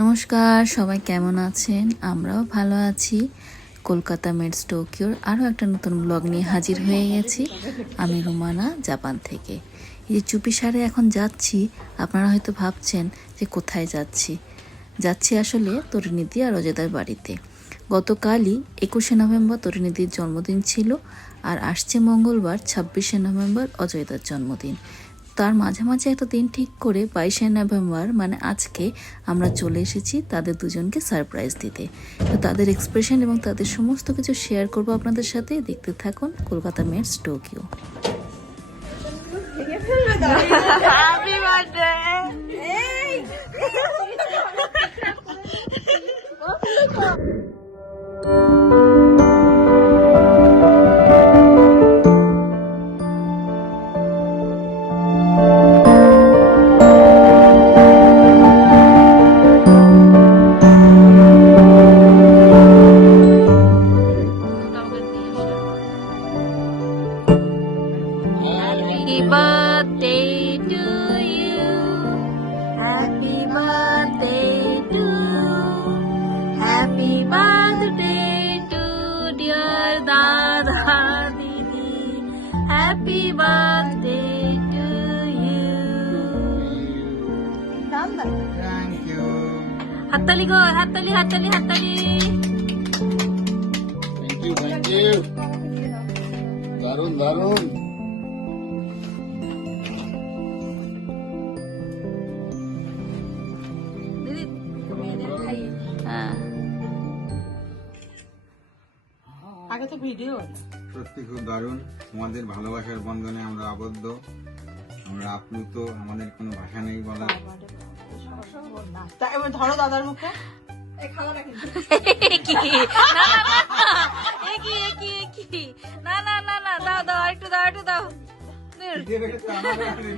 নমস্কার, সবাই কেমন আছেন? আমরাও ভালো আছি। কলকাতা মেডস টোকিওর আরও একটা নতুন ব্লগ নিয়ে হাজির হয়ে গেছি। আমি রুমানা, জাপান থেকে। এই যে চুপি সারে এখন যাচ্ছি, আপনারা হয়তো ভাবছেন যে কোথায় যাচ্ছি আসলে তরুণীদি আর অজয়দার বাড়িতে। গতকালই 21শে নভেম্বর তরুণীদির জন্মদিন ছিল, আর আসছে মঙ্গলবার 26শে নভেম্বর অজয়দার জন্মদিন। তার মাঝামাঝি একটা দিন ঠিক করে 22শে নভেম্বর মানে আজকে আমরা চলে এসেছি তাদের দুজনকে সারপ্রাইজ দিতে। তো তাদের এক্সপ্রেশন এবং তাদের সমস্ত কিছু শেয়ার করবো আপনাদের সাথে। দেখতে থাকুন Kolkata meds Tokyo. Happy birthday. Happy birthday to you. Happy birthday to. Happy birthday to dear Dada Didi. Happy birthday to you. Thank you. হাততালি গো, হাততালি হাততালি হাততালি। Thank you. দারুন। হ্যাঁ, আগে তো ভিডিও সত্যি খুব দারুণ। তোমাদের ভালোবাসার বন্ধনে আমরা আবদ্ধ, আমরা আপ্লুত, আমাদের কোনো ভাষা নেই বলা। এবার ধরো দাদার মুখে কি? না না না না, কি? না না না না, দাও দাও, একটু দাও।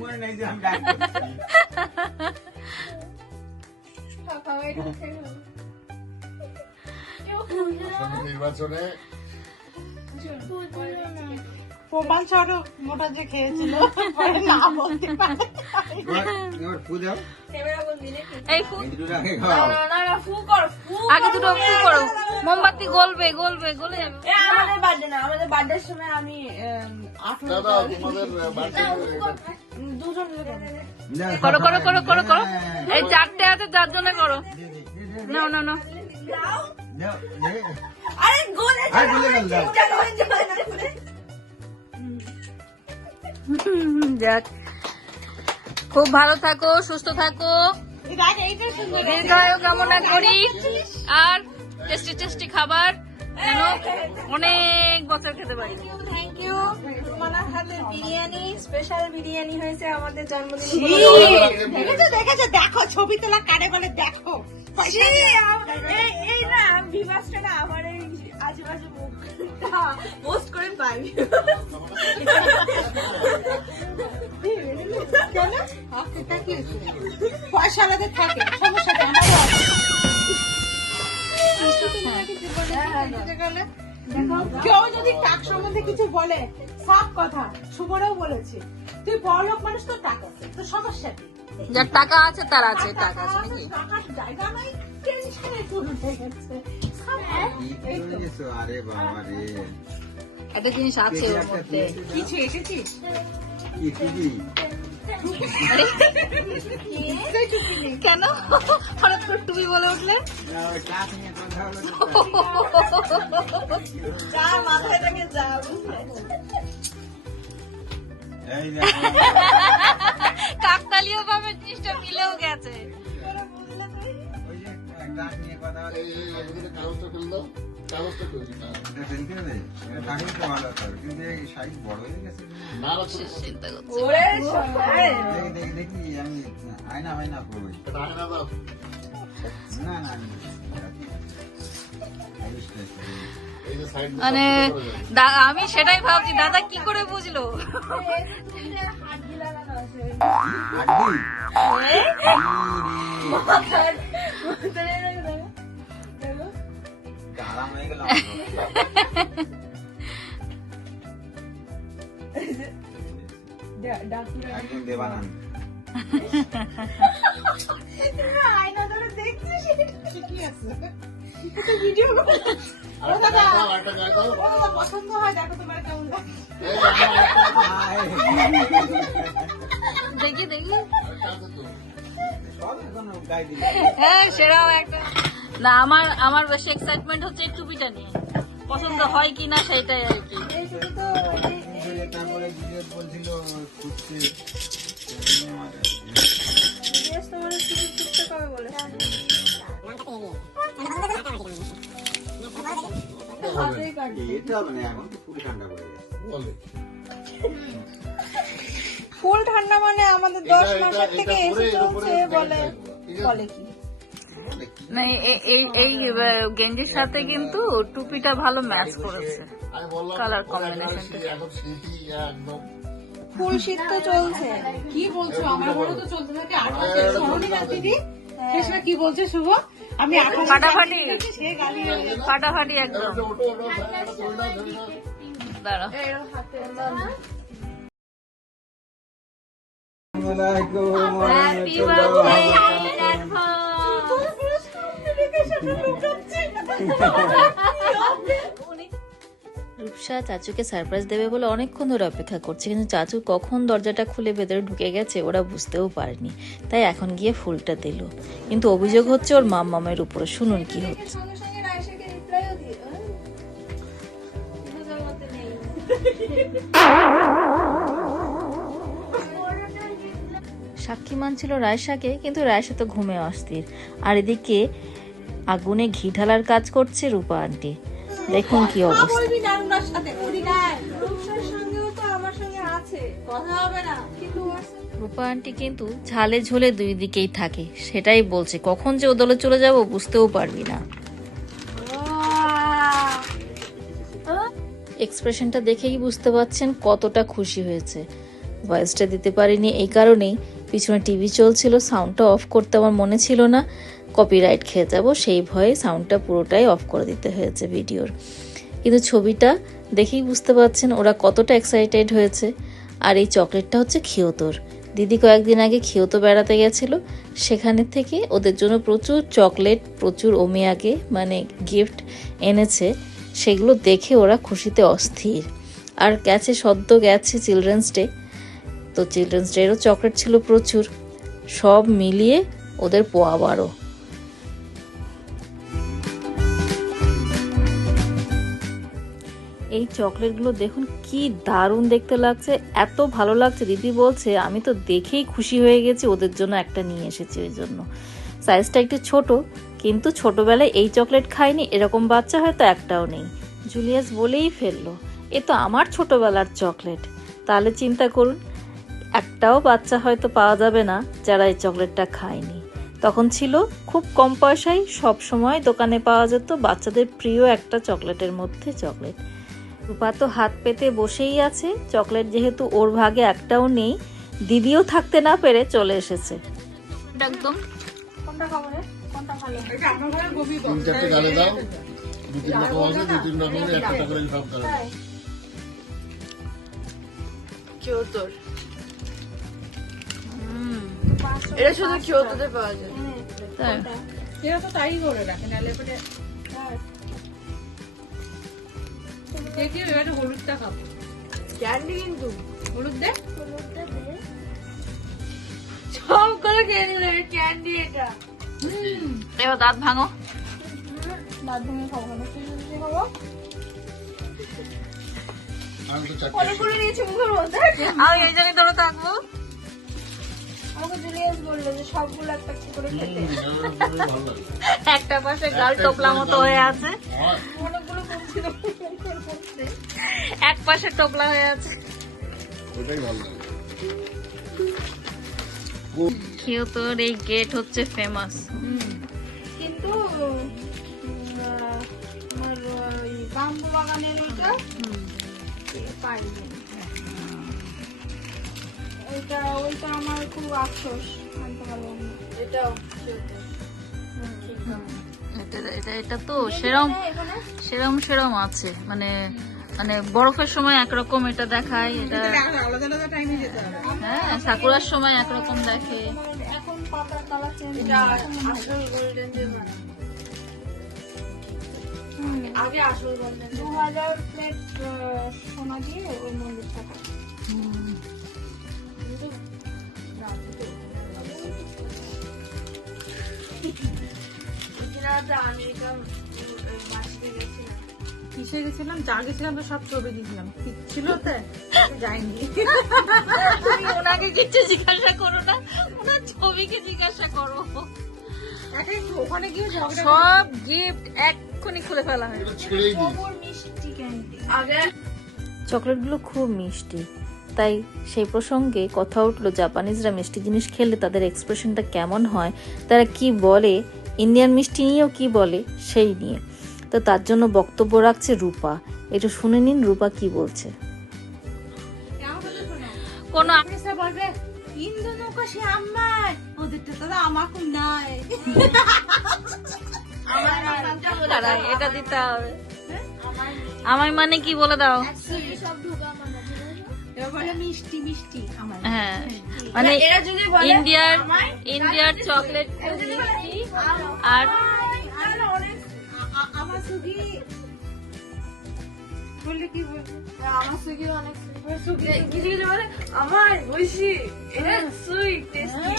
মনে নেই যে আমি ডাকছি। নির্বাচনে প্রমাণ ছাড়ো মোটা যে খেয়েছিল পরে না বলতে পারে। এবার ফু দাও, এই ফু, এই দুটো আগে খাও। আগে দুটো ফু করো, মোমবাতি গলে যাবে। আমাদের বার্থডে না, আমাদের বার্থডের সময় আমি দাদা তোমাদের বার্থডে দুজন করো। এই চারটে আছে, 4 জনে করো। নাও আরে গোলে আর বলে গেল দাও। যাক, খুব ভালো থাকো, সুস্থ থাকো, এইটা সুন্দর দীর্ঘায়ু কামনা করি, আর টেস্টি খাবার যেন অনেক বছর খেতে পারি। Thank you. মানার হাতের বিরিয়ানি, স্পেশাল বিরিয়ানি হয়েছে আমাদের জন্মদিন। দেখেছো দেখো ছবি তোলা কারে বলে দেখো এই না ভিভাসটা না আমার এই আজেবাজে মুখ পোস্ট করে পাই। কেন এটা কি পয়সা আলাদা থাকে সমস্যা নেই আমারও আছে। কেউ যদি টাক সম্বন্ধে কিছু বলে সব কথা সুমনেও বলেছে, তুই বড় লোক মানুষ, তো টাকা আছে, তো সমস্যা কি? যার টাকা আছে তার আছে, টাকা আছে নাকি? টাকার জায়গা নাই, টেনশনে শুরু হয়ে গেছে। কি করেছো? আরে বাবা রে, একটা জিনিস আছে ওর মধ্যে। কিছু এসেছিস কি কেন হঠাৎ করে তুমি বলে উঠলে? না, ওই টাক নিয়ে কথা হলো। যা মাথায় থেকে যা এই যে কাকতালীয় ভাবে জিনিসটা মিলেও গেছে। ওই যে টাক নিয়ে কথা হলো। এটা ফেলতে হবে? এটা টাকই তো ভালো তো, কিন্তু এই সাইজ বড় হয়ে গেছে। চিন্তা করছি। ওরে সবাই দেখি আমি আয়না করবো। না মানে আমি সেটাই ভাবছি, দাদা কি করে বুঝলো? হাড্ডি লাগানো আছে। আরাম হয়ে গেল। একদম দেবানন্দ। আয়না ধরে দেখছিস ভিডিও করে ও দাদা পছন্দ হয়, দেখো তোমার কেমন লাগে। দেখি দেখি সব এখন গায়ে দিলে হ্যাঁ সেরাও একটা না। আমার বেশি এক্সাইটমেন্ট হচ্ছে এই টুপিটা নিয়ে, পছন্দ হয় কিনা সেটাই আর কি। এই শুধু তো তারপরে জিজ্ঞেস বলছিল খুঁজছে জিজ্ঞেস তোমার শুধু চুপতে কবে বলে এটা হবে না, এখন তো পুরো ঠান্ডা পড়ে যাচ্ছে। ফুল ঠান্ডা মানে আমাদের 10 মাসের থেকে এসে চলছে বলে বলে কি না এই গেঞ্জির সাথে কিন্তু টুপিটা ভালো ম্যাচ করেছে, কালার কম্বিনেশনটা। ফুল শীত তো চলছে। কি বলছো, আমার ঘরে তো চলতে থাকে 8 মাসের সরণি দিদি। সেই সময় কি বলছে শুভ, আমি 8 মাসে ফাটাফাটি সে গালি হয়ে গেছে। ফাটাফাটি একদম। দাঁড়া রূপসা চাচুকে সারপ্রাইজ দেবে বলে অনেকক্ষণ ধরে অপেক্ষা করছে, কিন্তু চাচু কখন দরজাটা খুলে ভেতরে ঢুকে গেছে ওরা বুঝতেও পারেনি, তাই এখন গিয়ে ফুলটা দিল। কিন্তু অভিযোগ হচ্ছে ওর মামের উপরে। শুনুন কি হচ্ছে। সঙ্গে সঙ্গে রাইসাকে রিপ্লাইও দিল বুঝার মধ্যে নেই। সাক্ষী মানছিল রায়সাকে, কিন্তু রায়সা তো ঘুমে অস্থির। আর এদিকে আগুনে ঘি ঢালার কাজ করছে রূপা আন্টি। দেখুন কি অবস্থা। বলবি না ওনার সাথে করি না। রূপসার সঙ্গেও তো আমার সঙ্গে আছে, কথা হবে না কিন্তু রূপা আন্টি কিন্তু ঝালে ঝোলে দুই দিকেই থাকে, সেটাই বলছে। কখন যে ওদলে চলে যাব বুঝতেও পারবি না। এক্সপ্রেশনটা দেখেই বুঝতে পারছেন কতটা খুশি হয়েছে। ভয়েসটা দিতে পারিনি এই কারণেই, পিছনে টিভি চলছিল, সাউন্ডটা অফ করতে আমার মনে ছিল না, কপিরাইট খেয়ে যাব, সেই ভয়ে সাউন্ডটা পুরোটাই অফ করে দিতে হয়েছে ভিডিওর। কিন্তু ছবিটা দেখেই বুঝতে পারছেন ওরা কতটা এক্সাইটেড হয়েছে। আর এই চকলেটটা হচ্ছে খিওতোর। দিদি কয়েকদিন আগে খিওতো বেড়াতে গেছিল, সেখানে থেকে ওদের জন্য প্রচুর চকলেট, প্রচুর ওমিয়াগে মানে গিফট এনেছে। সেগুলো দেখে ওরা খুশিতে অস্থির। আর গেছে সদ্য গেছে চিলড্রেন্স ডে, তো চিলড্রেন্স ডেরও চকলেট ছিল প্রচুর। সব মিলিয়ে ওদের পোয়া 12। এই চকলেটগুলো দেখুন কি দারুণ দেখতে লাগছে, এত ভালো লাগছে। দিদি বলছে আমি তো দেখেই খুশি হয়ে গেছি, ওদের জন্য একটা নিয়ে এসেছি। ওই জন্য সাইজটা একটু ছোট, কিন্তু ছোটবেলায় এই চকলেট খায়নি, এরকম বাচ্চা হয়তো একটাও নেই। জুলিয়াস বলেই ফেললো এ তো আমার ছোটবেলার চকলেট। তাহলে চিন্তা করুন, একটাও বাচ্চা হয়তো পাওয়া যাবে না যারা এই চকলেটটা খায়নি। তখন ছিল খুব কম পয়সায় সব সময় দোকানে পাওয়া যেত বাচ্চাদের প্রিয় একটা চকলেটের মধ্যে চকলেট। রূপা তো হাত পেতে বসেই আছে, চকলেট যেহেতু ওর ভাগে একটাও নেই, দিদিও থাকতে না পেরে চলে এসেছে। একদম কোনটা খাবো রে, কোনটা ভালো? এটা আমার ঘরে গভীর তিন চারটে গালে দাও, দু তিন রকম আছে, দু তিন রকমের একটা করে সব গালে দাও। কিওতোর এটা শুধু কিওতোতে পাওয়া যায়। তাই এরা তো তাই করে রাখে, নাহলে পরে দেখি এবারে হলুদটা খাবো। ক্যান্ডি কিন্তু হলুদ দে। সব করে খেয়ে নিলে ক্যান্ডি এটা। এবার দাঁত ভাঙো। দাঁত ভেঙে খাবো না, তুই যদি খাবো আমি তো চারটে অনেকগুলো নিয়েছি মুখের মধ্যে। আমি এই জন্যই ধরে থাকবো। আমাকে জুলিয়াস বললো যে সবগুলো একটা একটা করে খেতে। ভালো লাগে। একটা পাশে গাল টোপলা মতো হয়ে আছে, অনেকগুলো কমছিল মুখের মধ্যে। এক পাশে টোপলা হয়ে আছে। ওটাই ভালো লাগে। কিওতোর এই গেট হচ্ছে ফেমাস। কিন্তু আমার ওই বাম্বু বাগানের ওইটা পাইনি। ওইটা আমার খুব আফসোস, আনতে পারলাম না। এটাও এটা তো সেরম সেরম আছে, মানে মানে বরফের সময় একরকম এটা দেখায়, এটা আলাদা আলাদা টাইমে যেতে হবে। হ্যাঁ সাকুরার সময় একরকম দেখে। এখন পাতার কালার চেঞ্জ আসল গোল্ডেন যে আগে আসল বন্ধন 2000 প্লেট সোনা দিয়ে ওই মন্দিরটা করা। কিসে গেছিলাম, যা গেছিলাম তো সব ছবি দিয়েছিলাম, ঠিক ছিল তো যাইনি। তুমি ওনাকে কিছু জিজ্ঞাসা করো না, ওনার ছবিকে জিজ্ঞাসা করো। ওখানে গিয়ে ঝগড়া সব গিফট এক্ষুনি খুলে ফেলা হয়। এটা ছেড়েই দিই। মিষ্টি ক্যান্ডি চকলেটগুলো খুব মিষ্টি, তাই সেই প্রসঙ্গে কথা উঠলো জাপানিজরা মিষ্টি জিনিস খেলে তাদের এক্সপ্রেশনটা কেমন হয়, তারা কি বলে, ইন্ডিয়ান মিষ্টি নিয়েও কি বলে সেই নিয়ে। তো তার জন্য বক্তব্য রাখছে রূপা। একটু শুনে নিন রূপা কি বলছে। কোন এসে বলবে ইন্দু নৌকা সে আমার, ওদেরটা তো আমাকে নাই। দাঁড়াও, এটা দিতে হবে। আমায় মানে কি বলে দাও। এবার বলে মিষ্টি মিষ্টি আমার। হ্যাঁ, মানে ইন্ডিয়ার চকলেট খুব মিষ্টি। আর আমার সুগি বললে কি বলবে, আমার সুগি অনেক কিছু কিছু বলে আমার ঐশী এটা সুইট টেস্টি।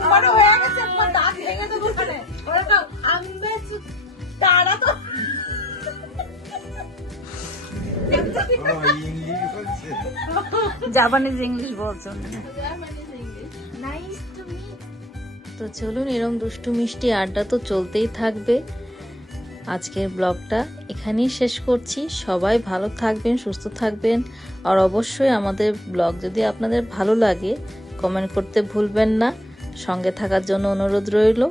তোমারও হয়ে গেছে, তোমার দাঁত ভেঙে দেবো ওখানে। ওরা তো আম্বে তারা তো ইংলিশ বলছে। জাপানিজ ইংলিশ বলছো। Nice to meet. তো চলুন, এরম দুষ্টু মিষ্টি আড্ডা তো চলতেই থাকবে। আজকের ব্লগটা এখানেই শেষ করছি। সবাই ভালো থাকবেন, সুস্থ থাকবেন, আর অবশ্যই আমাদের ব্লগ যদি আপনাদের ভালো লাগে কমেন্ট করতে ভুলবেন না। সঙ্গে থাকার জন্য অনুরোধ রইল।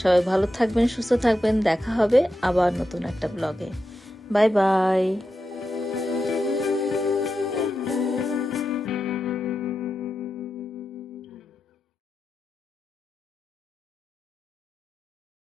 সবাই ভালো থাকবেন, সুস্থ থাকবেন। দেখা হবে আবার নতুন একটা ব্লগে। Bye bye.